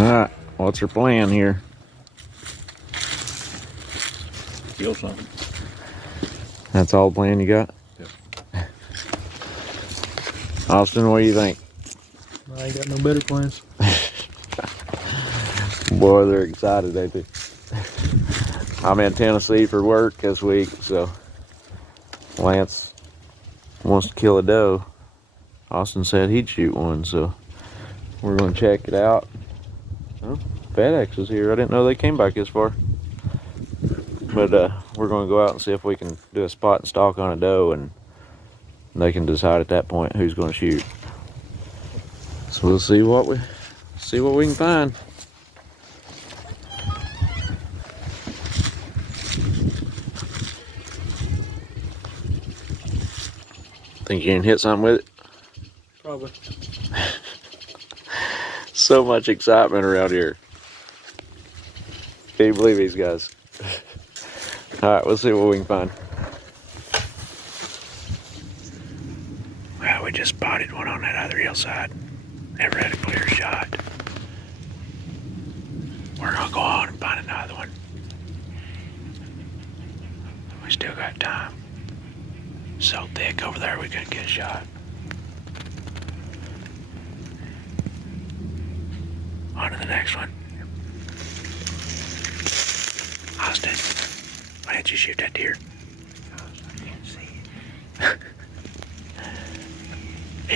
Alright, what's your plan here? Kill something. That's all the plan you got? Yep. Austin, what do you think? I ain't got no better plans. Boy, they're excited, ain't they? I'm in Tennessee for work this week, so Lance wants to kill a doe. Austin said he'd shoot one, so we're going to check it out. Oh, FedEx is here. I didn't know they came back this far. But we're going to go out and see if we can do a spot and stalk on a doe, and they can decide at that point who's going to shoot. So we'll see what we can find. Think you can hit something with it? Probably. So much excitement around here. Can you believe these guys? Alright, we'll see what we can find. Well, we just spotted one on that other hillside. Never had a clear shot. We're gonna go on and find another one. We still got time. So thick over there we couldn't get a shot. On to the next one. Austin, why didn't you shoot that deer? I can't see it.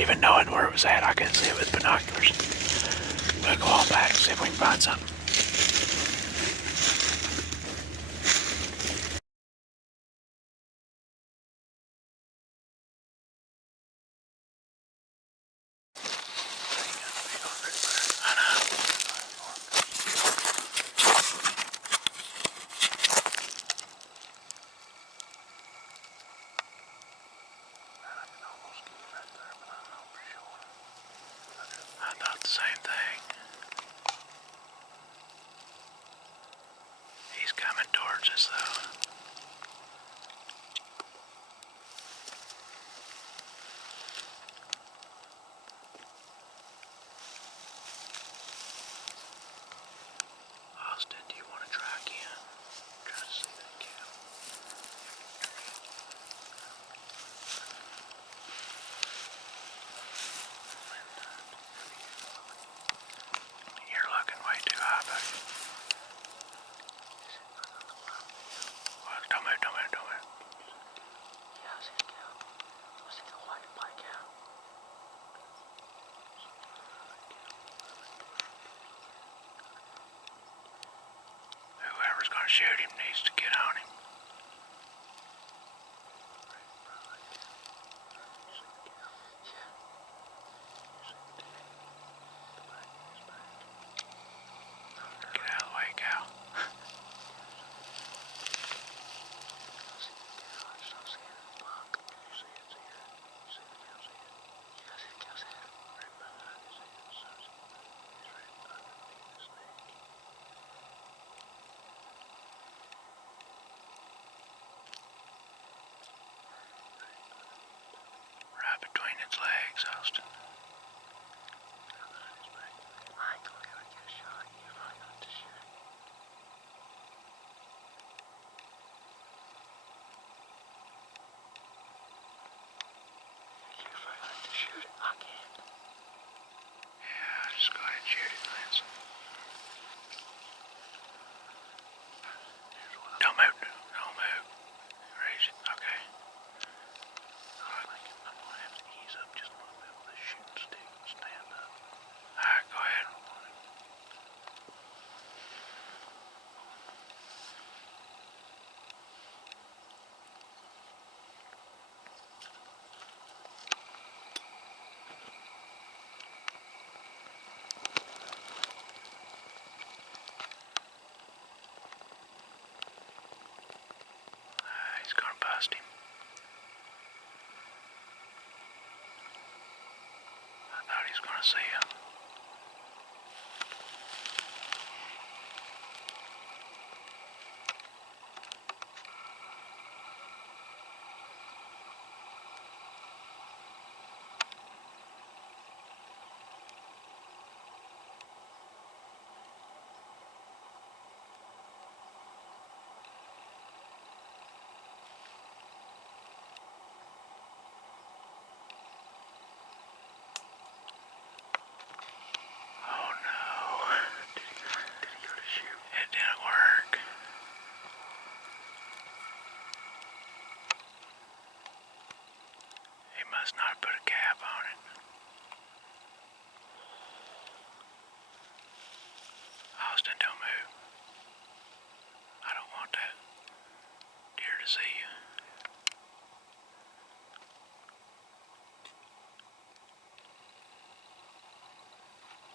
Even knowing where it was at, I couldn't see it with binoculars. We'll go on back and see if we can find something. I thought the same thing. He's coming towards us though. Austin, do you want to try again? Try to see that cow. You're looking way too high, buddy. Well, don't move, don't move, don't move. Yeah, I see the cow. I see the white and black cow. Whoever's gonna shoot him needs to get on him. Get out of the way, cow. Right between its legs, Austin. I ain't gonna ever get a shot if I got to shoot it. If I got to shoot it, I can. Yeah, just go ahead and shoot it, Lance. Don't move, don't move. Raise it, okay. I'm gonna have to ease up just a little bit with this shooting stick and stand up. Alright, go ahead. He's gonna bust him. I thought he was gonna see him. move. I don't want that deer to see you.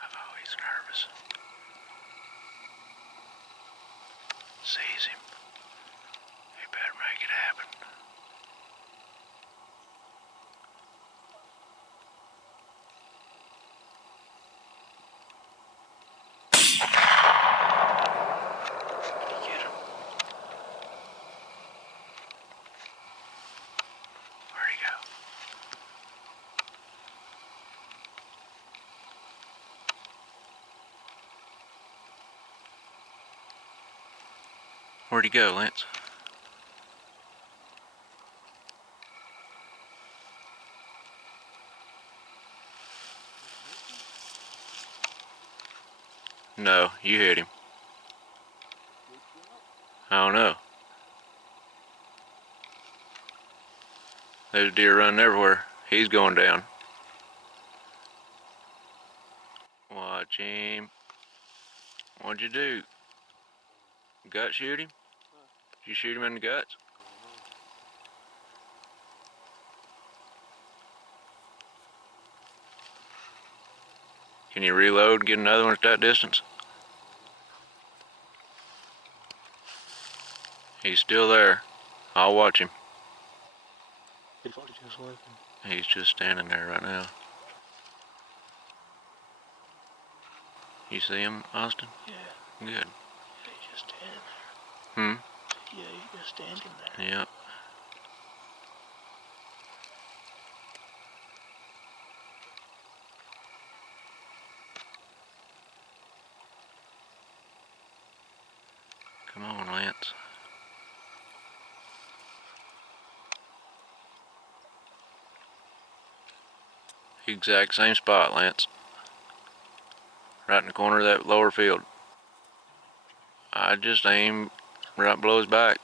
I'm always nervous. Sees him. He better make it happen. Did he get him? Where'd he go? Where'd he go, Lance? No, you hit him. I don't know. There's deer running everywhere. He's going down. Watch him. What'd you do? Gut shoot him? Did you shoot him in the guts? Can you reload and get another one at that distance? He's still there. I'll watch him. He's just standing there right now. You see him, Austin? Yeah. Good. Yeah, he's just standing Hmm? there. Yeah, he's just standing there. Yep. Come on, Lance. Exact same spot, Lance. Right in the corner of that lower field. I just aim right below his back.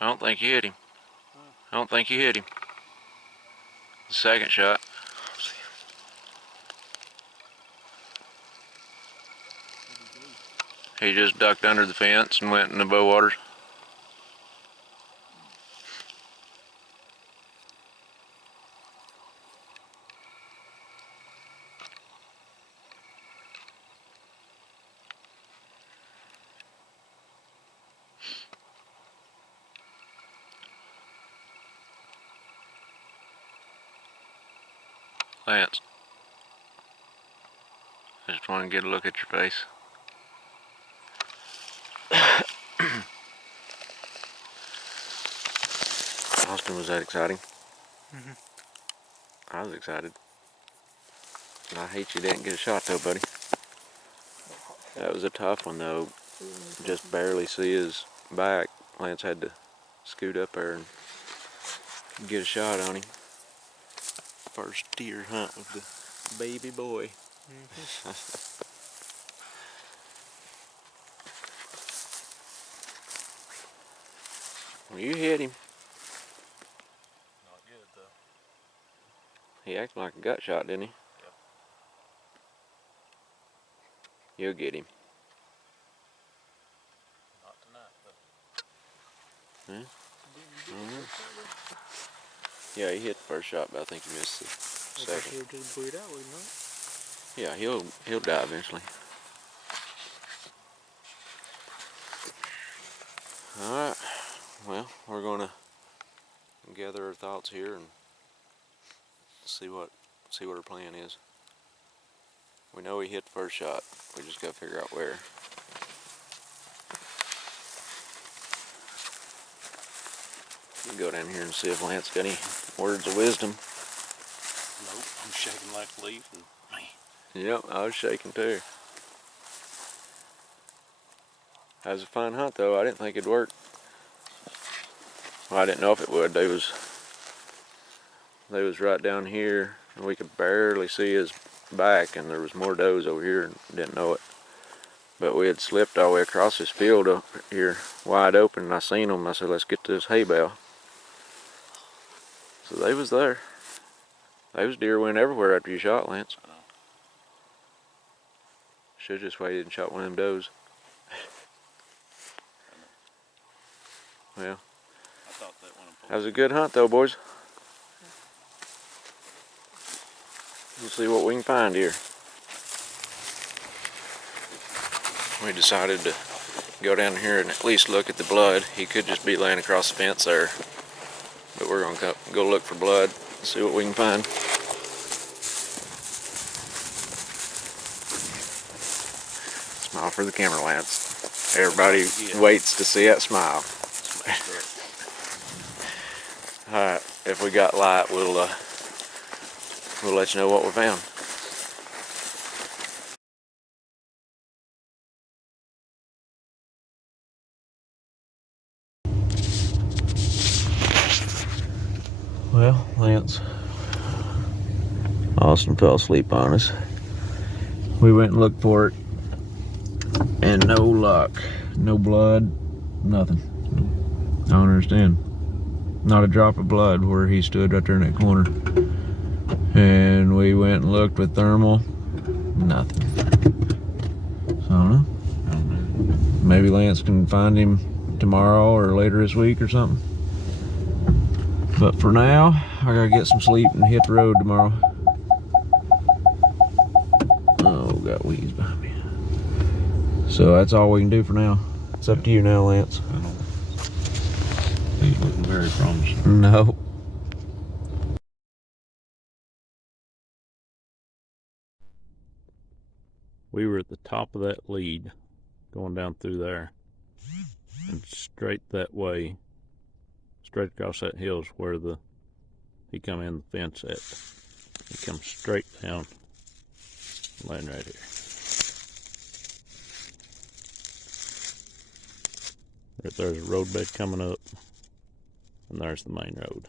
I don't think you hit him. I don't think you hit him. The second shot. He just ducked under the fence and went in the bow waters. Lance, I just want to get a look at your face. Austin, was that exciting? Mm-hmm. I was excited. And I hate you didn't get a shot though, buddy. That was a tough one though. Just barely see his back. Lance had to scoot up there and get a shot on him. First deer hunt with the baby boy. Mm-hmm. Well, you hit him. Not good though. He acted like a gut shot, didn't he? Yep. You'll get him. Not tonight though. Yeah. Yeah, he hit the first shot, but I think he missed the second. He'll just bleed out, wouldn't he? Yeah, he'll die eventually. All right. Well, we're gonna gather our thoughts here and see what our plan is. We know he hit the first shot. We just gotta figure out where. You can go down here and see if Lance got any words of wisdom. Nope, I'm shaking like a leaf and man. Yep, I was shaking too. That was a fun hunt though. I didn't think it'd work. Well, I didn't know if it would. They was right down here and we could barely see his back, and there was more does over here and didn't know it. But we had slipped all the way across this field up here wide open, and I seen them. I said, let's get to this hay bale. So they was there. Those deer went everywhere after you shot, Lance. Should've just waited and shot one of them does. Well, I thought that one. that was a good hunt though, boys. We'll see what we can find here. We decided to go down here and at least look at the blood. He could just be laying across the fence there. But we're gonna go look for blood and see what we can find. Smile for the camera, Lance. Everybody waits to see that smile. Alright, if we got light, we'll let you know what we found. Well, Lance, Austin fell asleep on us. We went and looked for it, and no luck. No blood, nothing. I don't understand. Not a drop of blood where he stood right there in that corner. And we went and looked with thermal, nothing. So I don't know. Maybe Lance can find him tomorrow or later this week or something. But for now, I gotta get some sleep and hit the road tomorrow. Oh, got weeds behind me. So that's all we can do for now. It's up to you now, Lance. He's looking very promising. No. We were at the top of that lead, going down through there, and straight that way, straight across that hill is where he come in the fence at. He comes straight down, laying right here. Right there's a roadbed coming up, and there's the main road.